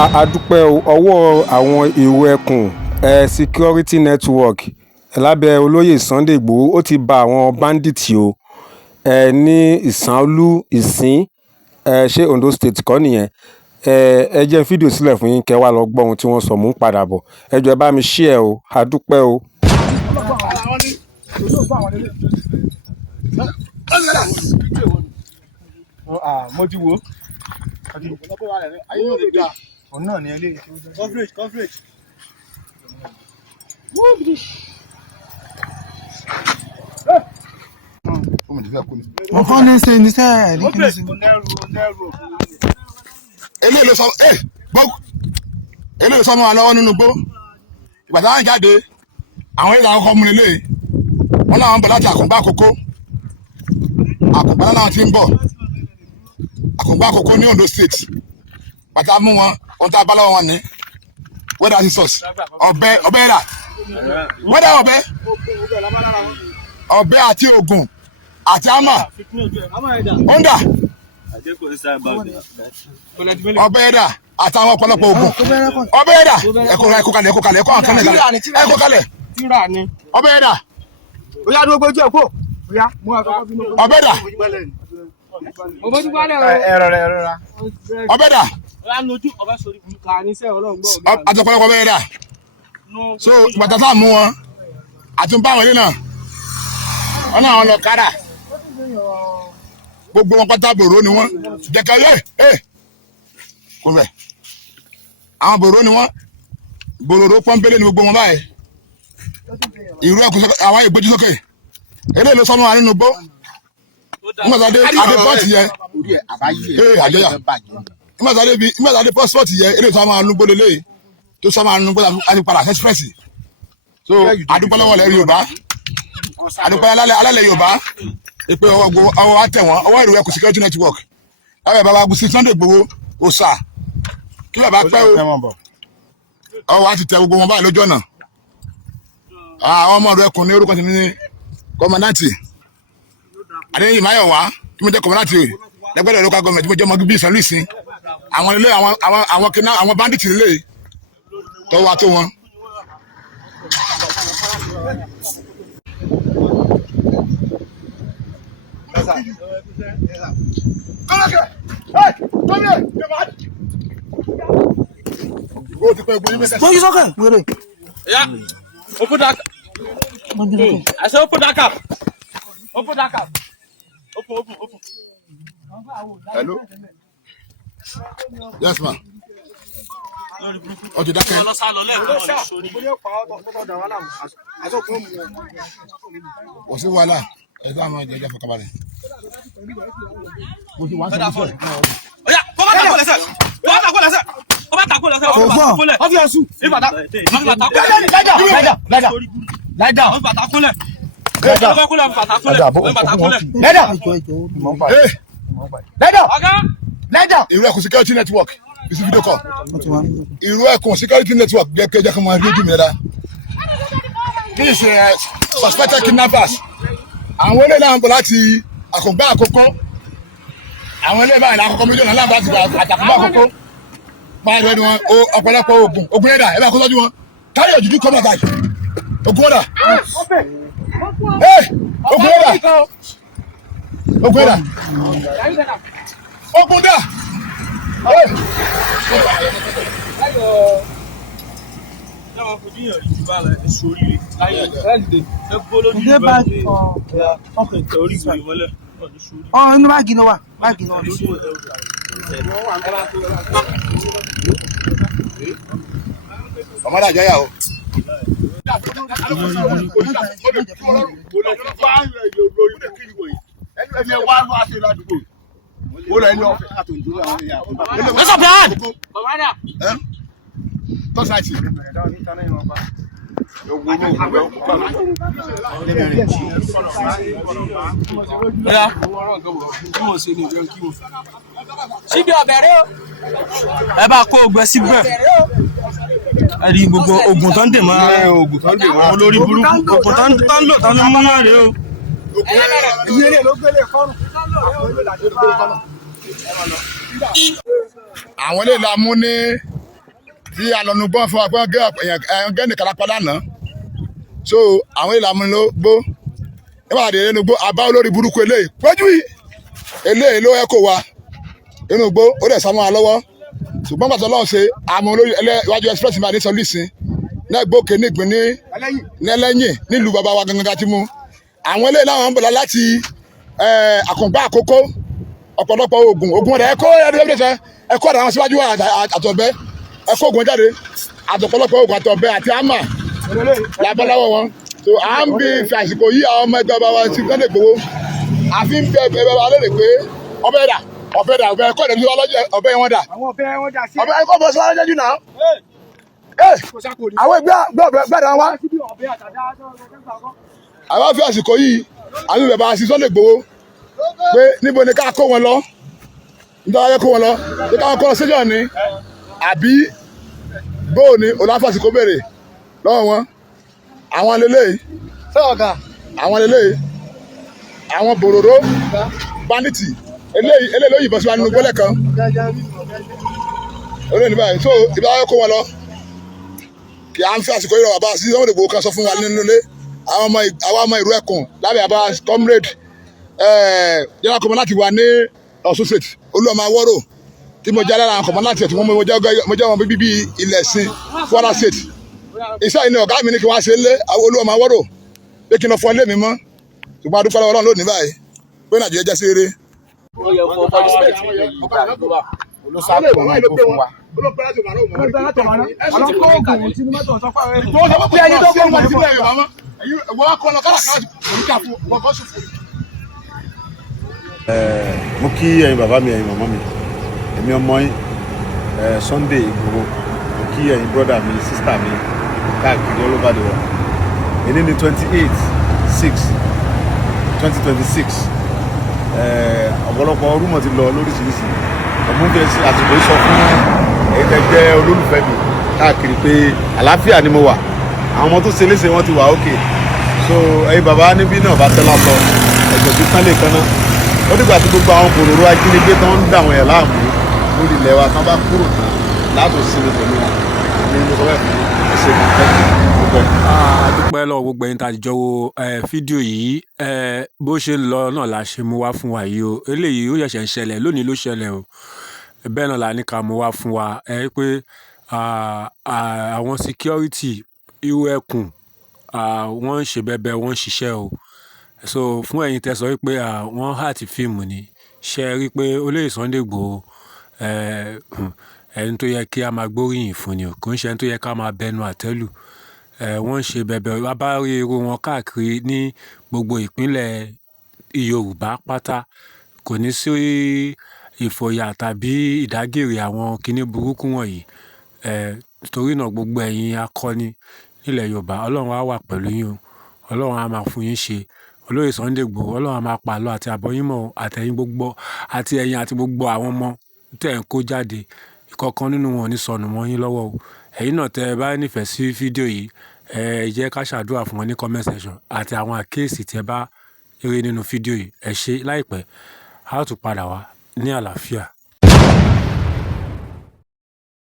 a dúpẹ́ ọwọ́ àwọn èrò ẹkùn security network lábẹ́ olóyè Sunday Igboho ó ti ba àwọn bandits o ní ìsànlú ìsín ṣé Ondo state kọ́ nìyẹn ẹ jẹ́ fídíò sílẹ̀ fún yín kẹ́ wá lọ gbọ́ ohun tí wọ́n sọ mú padà bọ̀ ẹ jọ̀ọ́ ẹ bá mi share o a dúpẹ́ o. mo ti wo òun náà ni eléyìí coverage wọ́n kọ́ ní ṣe ní sẹ́ẹ̀ ní kí ní ṣe. eléyìí ló sọ eléyìí sọ mọ́ wa lọ́wọ́ nínú gbó ìgbà táwọn jáde àwọn ìlànà ọkọ̀ mú lélẹ̀ wọn làwọn ń bọ̀ láti Àkùngbá Àkókó Àkùngbá náà ti ń bọ̀ Àkùngbá Àkókó ní Ondo state bàtà mú wọn ohun tá a bá lọ́wọ́ wọn ní wẹ́dà sísọ̀s ọ̀bẹ rà wẹ́dà ọ̀bẹ àti ògùn àti àmà ọ̀ndà ọ̀bẹ ẹ̀dà àtàwọn ọ̀pọ̀lọpọ̀ ògùn ọ̀bẹ ẹ̀dà ẹ̀kọ́ kalẹ̀ ẹ̀kọ́ kalẹ̀ ọ̀bẹ ẹ̀dà ọ̀bẹ ẹ̀dà ọ̀bẹ ẹ̀dà àtọ̀pọ̀lọpọ̀ ọ̀bẹ ẹ̀dà so bàtà sáà mú wọn àtúnbá àwọn ilé náà wọn náà wọn lọ kára gbogbo wọn pátá bòrò ni wọn jẹkẹ kò bẹ àwọn bòrò ni wọn bòròrò pọnpẹlẹ ni gbogbo wọn báyìí ìrú ẹkùn àwọn ìgbójú sókè eléyìí ló sọnù àrínú gbó nígbàtàdé adé pọ́ọ̀tì yẹ àjẹyà nígbàtàdé pọ́ọ̀tì yẹ eléyìí sọnù àrínú gbó lélẹ́yìí tó sọnù àrínú gbó láti padà express so adúpẹ́ lọ́wọ́ lẹ́rìí Yorùbá adúpẹ́ alálẹ̀ Yorùbá ìpè ọwọ́ wa tẹ̀ wọ́n ọwọ́ ìrù ẹkùn security network lábẹ́ bàbá Gúsì Sunday Igboho òòsà kí bàbá pẹ́ o ọwọ́ wa ti tẹ gbogbo wọn báyìí lójú ọ̀nà àwọn ọmọ ìrù ẹkùn ní orúkọ tèmi ní kọ́mọ̀dáǹtì Adéyìn Máyọ̀wá tí mo jẹ́ kọ́mọ̀dáǹtì lẹ́gbẹ̀rẹ̀ local government tí mo jẹ́ ọmọ bíbí ìsànlú ìsìn àwọn ilé àwọn bandits nílé tọ́wọ́ wa tó wọn. Yeah. Open that. I said open that cap. Open that cap. Open. Hello. Yes, ma. Okay, that can. What's it wala? Ẹ dá àwọn ẹ̀jẹ̀ fọkàn balẹ̀. Mo ti wá sọ fún ẹ. Oya, kó bá takò lẹ́sẹ̀. Kó bá takò lẹ́sẹ̀. Ọfi ọsùn. Ìbàdà. Láìdá. Ìbàdà kúnlẹ̀. Láìdá. Ìrú ẹkùn security network. Isi video call. Ìrú ẹkùn security network jẹ́ kí wọ́n rí ojú mi rẹ̀. This is suspected kidnappers. Àwọn ilé náà ń bọ̀ láti Àkùngbá Àkókó àwọn ilé báyìí lákòókò méjì náà láti Àkùngbá Àkókó báyìí lẹ́nu wọn ọ̀pọ̀lọpọ̀ ogun ẹ̀dà ẹ̀ bá kó tọ́jú wọn kárí òjújú kọ́ náà báyìí ogun ẹ̀dà ogun ẹ̀dà. Inú báàgì náà wà báàgì náà. Ọmọdé àjọyà o. What's up, Dad? Tọ́sàtì. Síbi ọ̀bẹ̀ rẹ o. Ẹ bá kó ogun ẹ síbẹ̀. Ẹ rí gbogbo ogun tó ń dè mọ́ olórí burúkú ogun tó ń lò tán ló mú náà rè o. Àwọn ilé la mú ní tí a lọ nu gbọ́n fún wa pé gẹ́ nìkan lápá lánàá so àwọn ìlànà ló gbó nígbà tí inú gbó àbá olórí burúkú eléyìí péjú yìí eléyìí ló ẹ̀kọ́ wa inú gbó ó dẹ̀ sá mọ́ wa lọ́wọ́ ṣùgbọ́n pàtó ọlọ́run ṣe àmọ́ olórí iwájú express máa ní sọlísìn lẹ́gbọ́ kéne ìpín ní ẹlẹ́yìn nílùú bàbá wa gangan ti mú àwọn eléyìí láwọn ń bọ̀ láti àkùngbá àkókò ọ̀pọ̀lọpọ̀ oògùn rẹ̀ ẹ̀kọ́ àwọn síwájú àtọ̀bẹ́ ẹ̀kọ́ oògùn jáde àtọ̀pọ̀lọpọ̀ oògùn àtọ̀bẹ́ àti àmà làbọ́láwọ̀ wọn so à ń bí fi àsìkò yí àwọn ọmọ ẹgbẹ́ bàbá ti Sunday Igboho àfi ń bẹ bẹ bàbá lórí pé ọbẹ̀ ẹ̀kọ́ ìdẹ̀bí ọbẹ̀ wọn dà ọbẹ̀ ẹ̀kọ́ bọ̀ sọ́wọ́n lọ́jọ́ jù náà àwọn gbẹ́dà wa àwọn fi àsìkò yìí àfi bẹ̀ bá sí Sunday Igboho pé níbo ni ká kó wọn lọ nítorí ayé kó wọn lọ pé káwọn kọ́ sẹ́jọ́ ni àbí bóò ni olùfàsìkò béèrè lọ́wọ́ wọn àwọn lélẹ́yìí àwọn bòròró banditi eléyìí ló yìnbọn sí wa nínú gbọ́lẹ̀ kan olóyìn báyìí so ibi ayé kó wọn lọ kí à ń fi àsìkò yìí lọ bàbá sí Sunday Igboho kan sọ fún wa nínú ilé àwọn ọmọ ìlú Ẹkùn lábẹ́ àbá comrade yàrá kọ́mọ láti wà ní Ọ̀ṣun state Olúọmọ Awórò tí mo jẹ́ lára àwọn kọ́mọ láti ẹ̀tún mo jẹ́ ọmọ bíbí ilẹ̀ sin Kwara state iṣẹ́ yìí ni ọ̀gá mi ní kí wọ́n ṣe lé Olúọmọ Awórò pé kí n lọ fọ ilé mi mọ́ ṣùgbọ́n adúpẹ́ lọ́wọ́ Ọlọ́run lónìí báyìí pé Nàìjíríà jẹ́ sí eré. Mo kí ẹ̀yin bàbá mi ẹ̀yin màmá mi èmi ọmọ yín Sunday Igboho mo kí ẹ̀yin brọ́dà mi sísítà mi káàkiri all over the world èyí ní 28/6/2026 ọ̀pọ̀lọpọ̀ rúmọ̀ ti lọ lóríṣiríṣi ọ̀mú fẹ́ sí àsìkò sọ fún ẹ̀yin tẹ́gbẹ́ olólùfẹ́ mi káàkiri pé àlàáfíà ni mo wà àwọn ọmọ tó ṣe léṣe wọn ti wà ókè so ẹ̀yin bàbá níbí náà bá tẹ́lá sọ ẹ̀jọ̀ tí tán lè kan náà ó dìgbà tí gbogbo àwọn kòròrò ajínigbé tó ń dà wọ́n yẹn láàmú lórí ilẹ̀ wa tán bá kúrò tán láàtò sinmi pẹ̀lú wọn ní mo sọ bẹ́ẹ̀ fún ẹsẹ̀ gbogbo ẹ̀. a dúpẹ́ lọ́wọ́ gbogbo ẹ̀yin tá a jọ wo fídíò yìí bó ṣe ń lọ náà la ṣe mú wá fún wa yìí o eléyìí ó ṣẹ̀ṣẹ̀ ń ṣẹlẹ̀ lónìí ló ṣẹlẹ̀ o bẹ́ẹ̀ náà la ní ká mú wá fún wa pé àwọn security irú Ẹkùn wọ́n ń ṣe bẹ́bẹ́ wọ́n ń ṣiṣẹ́ o so fún ẹ̀yin tẹ́ sọ wípé wọ́n hàtì fíìmù ni ṣe rí i pé olóyè Sunday Igboho ẹni tó yẹ kí a máa gbóríyìn fún ni o kò ń ṣe ẹni tó yẹ ká máa bẹnu àtẹ́lù wọ́n ń ṣe bẹ̀bẹ̀ wá bá rí irú wọn káàkiri ní gbogbo ìpínlẹ̀ Yorùbá pátá kò ní sí ìfòyà tàbí ìdágìrì àwọn kinní burúkú wọ̀nyí torí náà gbogbo ẹ̀yin akọni nílẹ̀ Yorùbá Ọlọ́run á wà pẹ̀lú yín o Ọlọ́run á máa fún yín ṣe olóyè Sunday Igboho Ọlọ́run á máa pàlọ́ àti àbọ̀yìnmọ̀ àtẹ̀yìn gbogbo àti ẹ̀yin àti gbogbo àwọn ọmọ tẹ̀ ń kó jáde ìkọ̀kan nínú wọn ò ní sọnù mọ́ yín lọ́wọ́ o ẹ̀yin náà tẹ́ ẹ bá nífẹ̀ẹ́ sí fídíò yìí ẹ jẹ́ ká ṣàdúrà fún wọn ní comment section àti àwọn àkíyèsí tí ẹ bá rí nínú fídíò yìí ẹ ṣe láìpẹ́ a ó tún padà wá ní àlàáfíà.